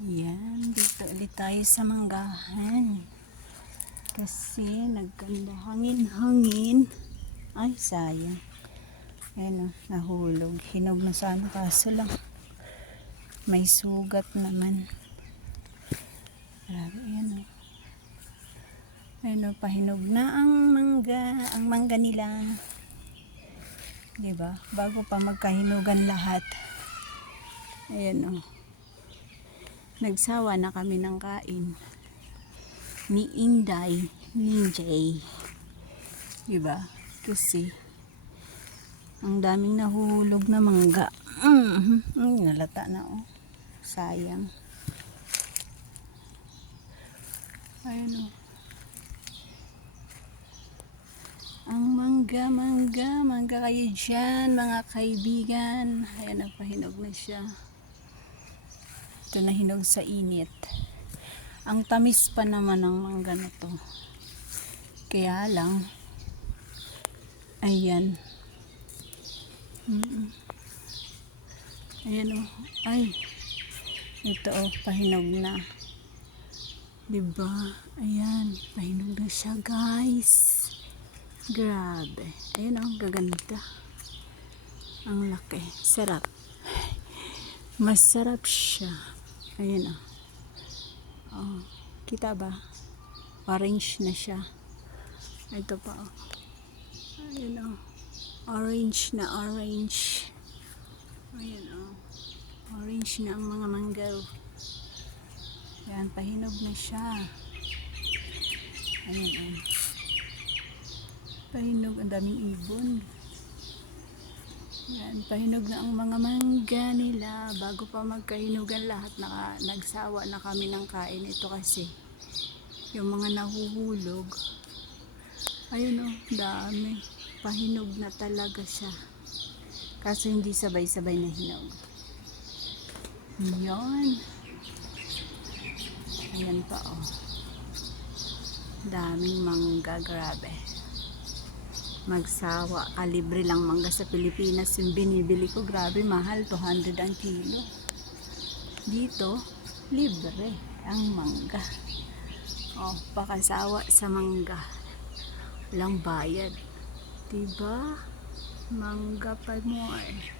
Yan, dito ulit tayo sa manggahan. Kasi nagkanda hangin-hangin. Ay, sayang. Ayan o, nahulog. Hinog na sana kaso lang. May sugat naman. Grabe, ayan o. Ayan o, pahinog na ang mangga nila. Diba? Bago pa magkahinugan lahat. Ayan o. Nagsawa na kami ng kain ni Inday, ni Jay. Diba? Kasi ang daming nahuhulog na mangga. Nalata na oh. Sayang. Ayun oh. Ang mangga kayo dyan, mga kaibigan. Ayan, nagpahinog na siya. Ito na hinog sa init. Ang tamis pa naman ng mangga na to. Kaya lang, ayan. Ayan o. Ay, ito o, pahinog na. Diba? Ayan, pahinog na siya guys. Grabe. Ayan o, gaganda. Ang laki. Sarap. Masarap siya. Ayan o. Oh, kita ba? Orange na siya. Ito pa oh. Ayan oh. Orange na orange. Ayan oh. Orange na ang mga mangga. Ayan, pahinog na siya. Ayan oh. Pahinog, ang daming ibon. Ayan, pahinog na ang mga mangga nila. Bago pa magkahinugan lahat, nagsawa na kami ng kain. Ito kasi, yung mga nahuhulog, ayun o, dami. Pahinog na talaga siya. Kaso hindi sabay-sabay na hinog. Yan. Ayan pa o. Daming mangga, grabe. Magsawa, kalibre lang mangga sa Pilipinas yung binibili ko, grabe mahal, 200 ang kilo. Dito libre ang mangga. Oh, pakasawa sa mangga, walang bayad, diba? Mangga pa mo eh.